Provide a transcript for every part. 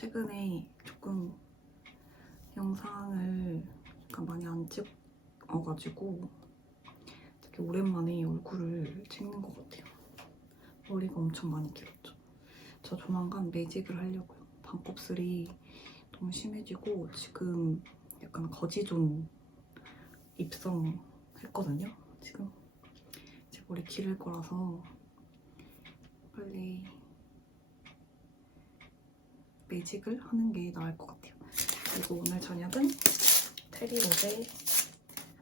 최근에 조금 영상을 많이 안 찍어가지고 되게 오랜만에 얼굴을 찍는 것 같아요. 머리가 엄청 많이 길었죠. 저 조만간 매직을 하려고요. 반곱슬이 너무 심해지고 지금 약간 거지존 입성했거든요. 지금 제 머리 기를 거라서 빨리 매직을 하는 게 나을 것 같아요. 그리고 오늘 저녁은 테리 로제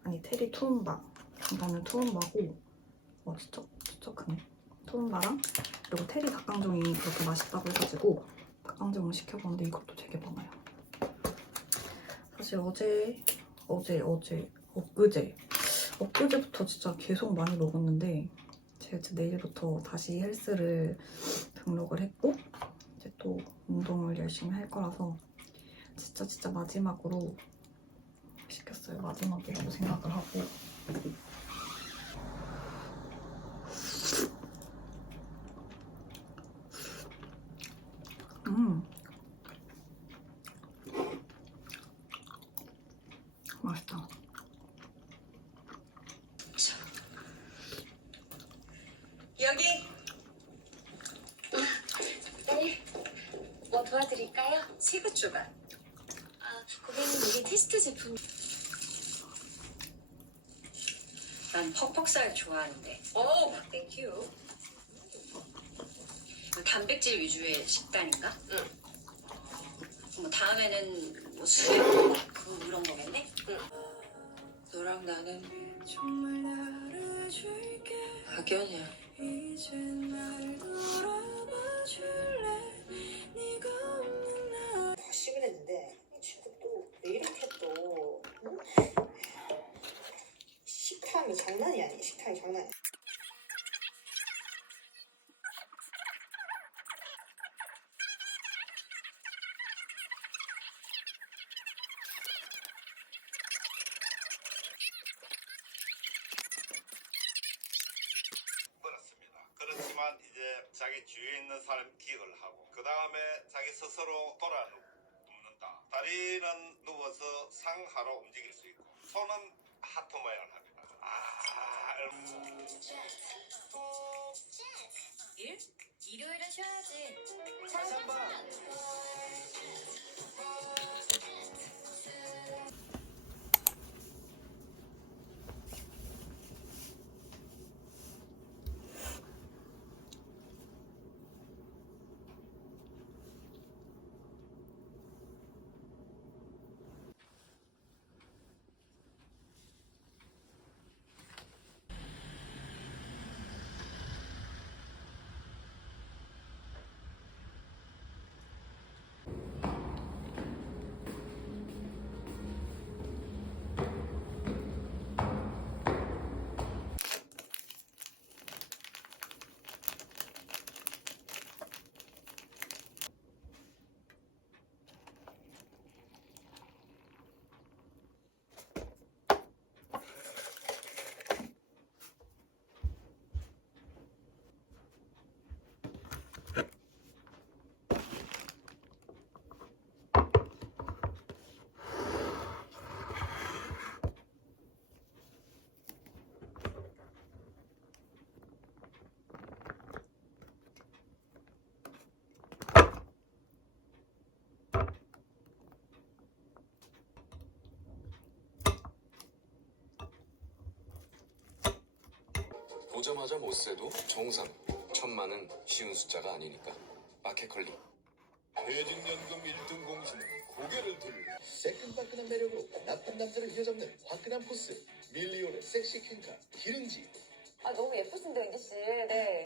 아니 테리 투움바 이거는 투움바고 어 진짜 진짜 크네 투움바랑 그리고 테리 닭강정이 그렇게 맛있다고 해가지고 닭강정을 시켜봤는데 이것도 되게 많아요. 사실 어제 어제 어제 엊그제 엊그제부터 진짜 계속 많이 먹었는데 제가 내일부터 다시 헬스를 등록을 했고 또 운동을 열심히 할 거라서 진짜 진짜 마지막으로 시켰어요. 마지막이라고 생각을 하고 음 맛있다. 여기 네. 뭐 도와 드릴까요? 조각. 아, 고객님 이게 테스트 제품. 난 퍽퍽살 좋아하는데. 오, 땡큐. 단백질 위주의 식단인가? 응. 뭐 다음에는 뭐 수육 그 이런 거겠네? 응. 너랑 나는 정말 나를 줄게 악연이야. 이제 날 돌아봐 줄래? 왜 이렇게 또 응? 식탐이 장난이 아니에요 식탐이 장난이 그렇습니다. 그렇지만 이제 자기 주위에 있는 사람 기억을 하고 그 다음에 자기 스스로 돌아눕는다. 다리는 누워서 상하로 움직일 수 있고 손은 하트 모양을 합니다. 아, 음. 일? 일요일은 쉬어야지. 보자마자 못 세도 정상. 천만은 쉬운 숫자가 아니니까. 마켓컬리. 퇴직연금 1등 공신은 고개를 들려. 새끈빠끈한 매력으로 나쁜 남자를 휘어잡는 화끈한 포스 밀리온의 섹시 퀸카 기른지 아, 너무 예쁘신데, 은지 씨. 네.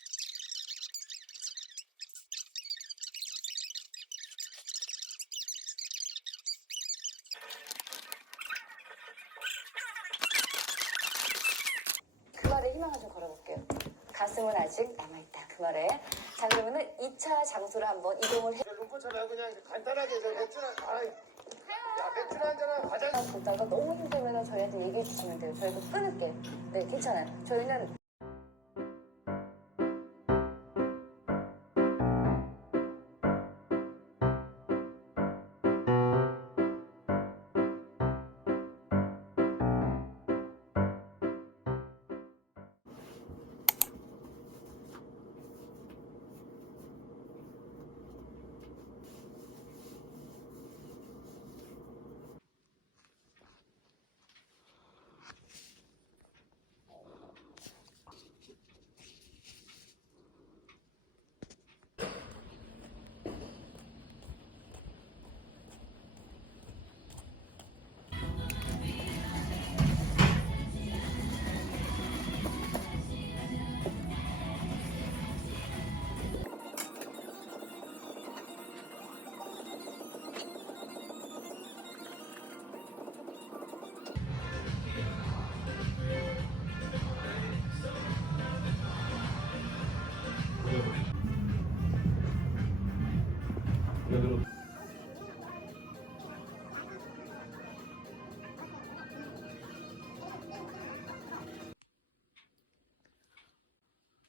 그 말에 희망을 좀 걸어볼게요. 가슴은 아직 남아있다. 그 말에. 자, 2차 장소를 한번 이동을 해. 눈꽃처럼 그냥 간단하게 저 맥주나 아, 야 맥주나 한잔 가자 보다가 너무 힘들면 저희한테 얘기해 주시면 돼요. 저희도 끊을게요. 네, 괜찮아요. 저희는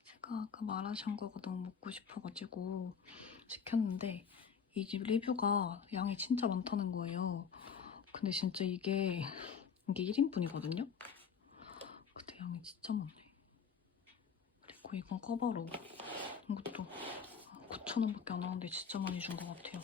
제가 아까 마라샹궈가 너무 먹고 싶어가지고 시켰는데 이 집 리뷰가 양이 진짜 많다는 거예요. 근데 진짜 이게 이게 1인분이거든요? 근데 양이 진짜 많네. 그리고 이건 커버로 이것도 9,000원밖에 안 하는데 진짜 많이 준 것 같아요.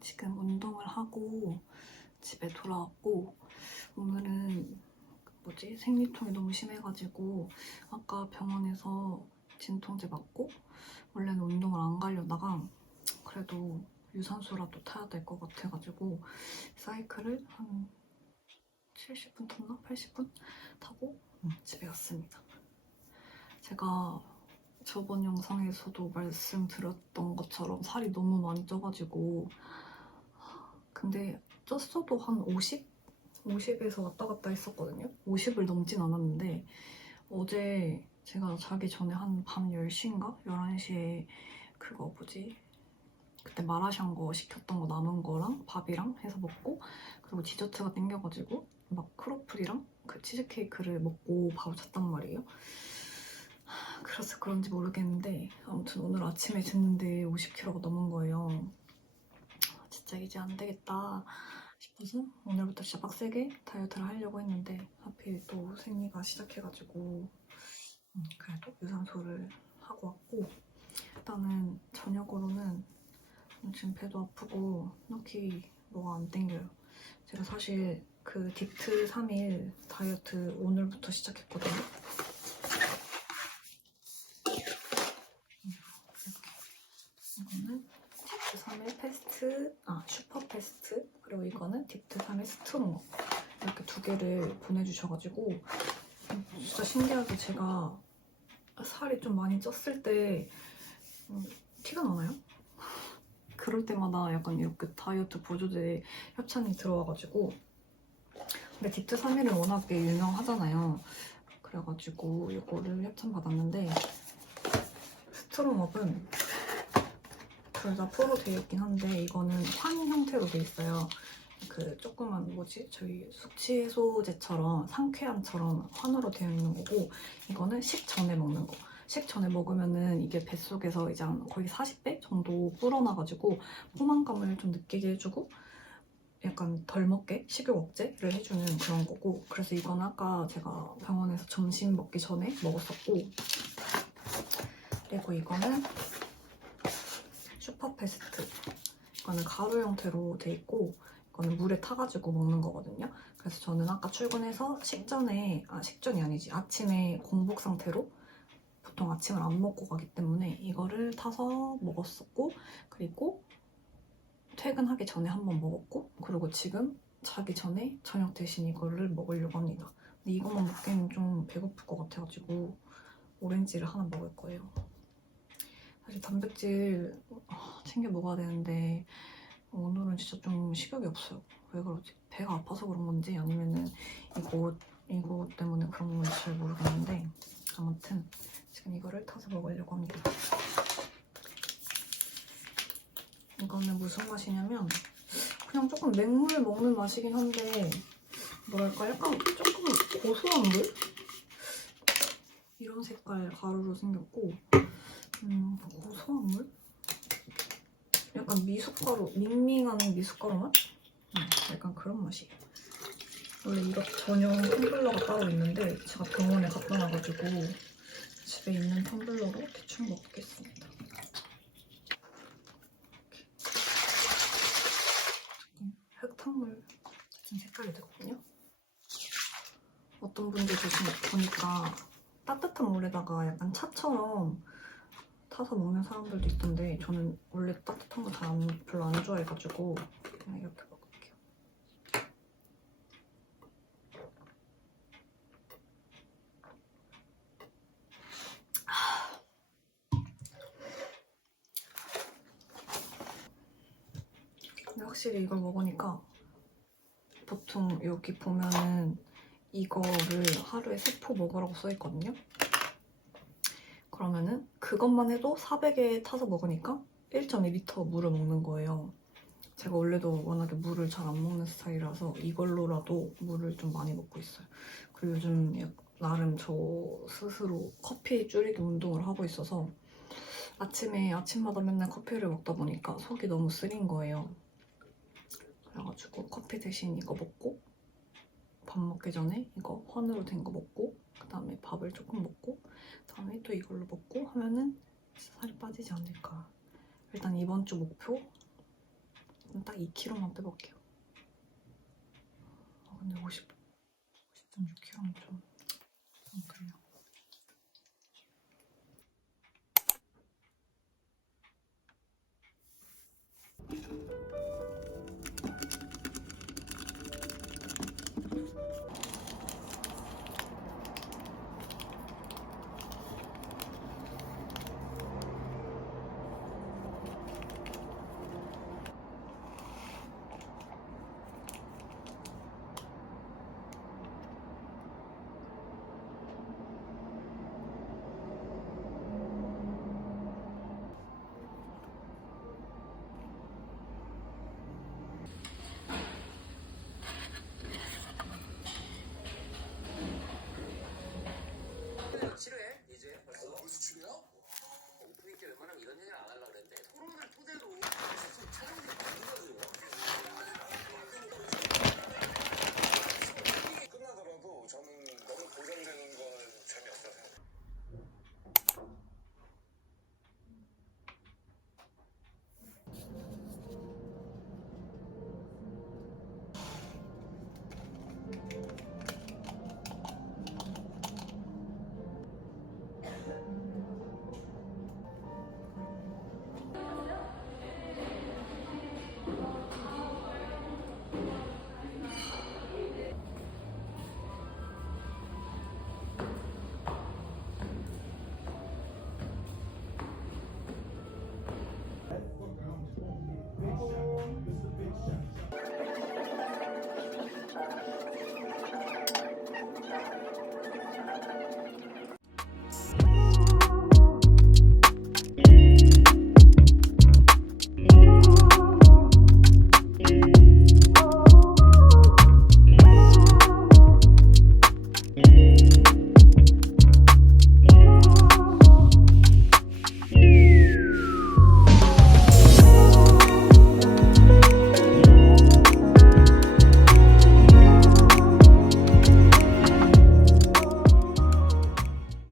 지금 운동을 하고 집에 돌아왔고 오늘은 그 뭐지 생리통이 너무 심해가지고 아까 병원에서 진통제 맞고 원래는 운동을 안 가려다가 그래도 유산소라도 타야 될 것 같아가지고 사이클을 한 70분 탔나? 80분 타고 음, 집에 왔습니다. 제가 저번 영상에서도 말씀드렸던 것처럼 살이 너무 많이 쪄가지고 근데 쪘어도 한 50? 50에서 왔다 갔다 했었거든요. 50을 넘진 않았는데 어제 제가 자기 전에 한 밤 10시인가? 11시에 그거 뭐지? 그때 마라샹궈 시켰던 거 남은 거랑 밥이랑 해서 먹고 그리고 디저트가 땡겨가지고 막 크로플이랑 그 치즈케이크를 먹고 바로 잤단 말이에요. 그래서 그런지 모르겠는데 아무튼 오늘 아침에 쟀는데 50kg가 넘은 거예요. 진짜 이제 안 되겠다 싶어서 오늘부터 진짜 빡세게 다이어트를 하려고 했는데 하필 또 생리가 시작해가지고 음, 그래도 유산소를 하고 왔고 일단은 저녁으로는 지금 배도 아프고 딱히 뭐가 안 땡겨요. 제가 사실 그 딥트 3일 다이어트 오늘부터 시작했거든요. 이거는 딥트 3일 패스트, 아 슈퍼 패스트 그리고 이거는 딥트 3일 스트롱 이렇게 두 개를 보내주셔가지고 음, 진짜 신기하게 제가 살이 좀 많이 쪘을 때 음, 티가 나나요? 그럴 때마다 약간 이렇게 다이어트 보조제 협찬이 들어와가지고. 근데 딥트 3일은 워낙에 유명하잖아요. 그래가지고 이거를 협찬 받았는데 스트롱업은 둘 다 프로 되어 있긴 한데 이거는 환 형태로 돼 있어요 그 조그만 뭐지 저희 숙취 해소제처럼 상쾌함처럼 환으로 되어 있는 거고 이거는 식 전에 먹는 거. 식 전에 먹으면은 이게 뱃속에서 이제 한 거의 40배 정도 불어나가지고 포만감을 좀 느끼게 해주고 약간 덜 먹게 식욕 억제를 해주는 그런 거고 그래서 이건 아까 제가 병원에서 점심 먹기 전에 먹었었고 그리고 이거는 슈퍼페스트 이거는 가루 형태로 돼 있고 이거는 물에 타가지고 먹는 거거든요 그래서 저는 아까 출근해서 식전에 아 식전이 아니지 아침에 공복 상태로 보통 아침을 안 먹고 가기 때문에 이거를 타서 먹었었고 그리고 퇴근하기 전에 한번 먹었고 그리고 지금 자기 전에 저녁 대신 이거를 먹으려고 합니다. 근데 이것만 먹기에는 좀 배고플 것 같아가지고 오렌지를 하나 먹을 거예요. 사실 단백질 아, 챙겨 먹어야 되는데 오늘은 진짜 좀 식욕이 없어요. 왜 그러지? 배가 아파서 그런 건지 아니면은 이거 이거 때문에 그런 건지 잘 모르겠는데 아무튼 지금 이거를 타서 먹으려고 합니다. 이거는 무슨 맛이냐면 그냥 조금 맹물 먹는 맛이긴 한데 뭐랄까 약간 조금 고소한 물? 이런 색깔 가루로 생겼고 음 고소한 물? 약간 미숫가루 밍밍한 미숫가루 맛? 음, 약간 그런 맛이에요 원래 이것 전용 텀블러가 따로 있는데 제가 병원에 갖다 놔가지고 집에 있는 텀블러로 대충 먹겠습니다 흙탕물 같은 색깔이 되거든요. 어떤 분들 보니까 따뜻한 물에다가 약간 차처럼 타서 먹는 사람들도 있던데 저는 원래 따뜻한 거잘 안, 별로 안 좋아해가지고 그냥 이렇게 먹을게요. 근데 확실히 이걸 먹으니까 보통 여기 보면은 이거를 하루에 3포 먹으라고 써있거든요. 그러면은 그것만 해도 400에 타서 먹으니까 1.2리터 물을 먹는 거예요. 제가 원래도 워낙에 물을 잘 안 먹는 스타일이라서 이걸로라도 물을 좀 많이 먹고 있어요. 그리고 요즘 약- 나름 저 스스로 커피 줄이기 운동을 하고 있어서 아침에 아침마다 맨날 커피를 먹다 보니까 속이 너무 쓰린 거예요. 그래가지고 커피 대신 이거 먹고 밥 먹기 전에 이거 환으로 된 거 먹고 그 다음에 밥을 조금 먹고 그 다음에 또 이걸로 먹고 하면은 살이 빠지지 않을까. 일단 이번 주 목표? 딱 2kg만 빼볼게요. 아 근데 50, 50.6kg는 좀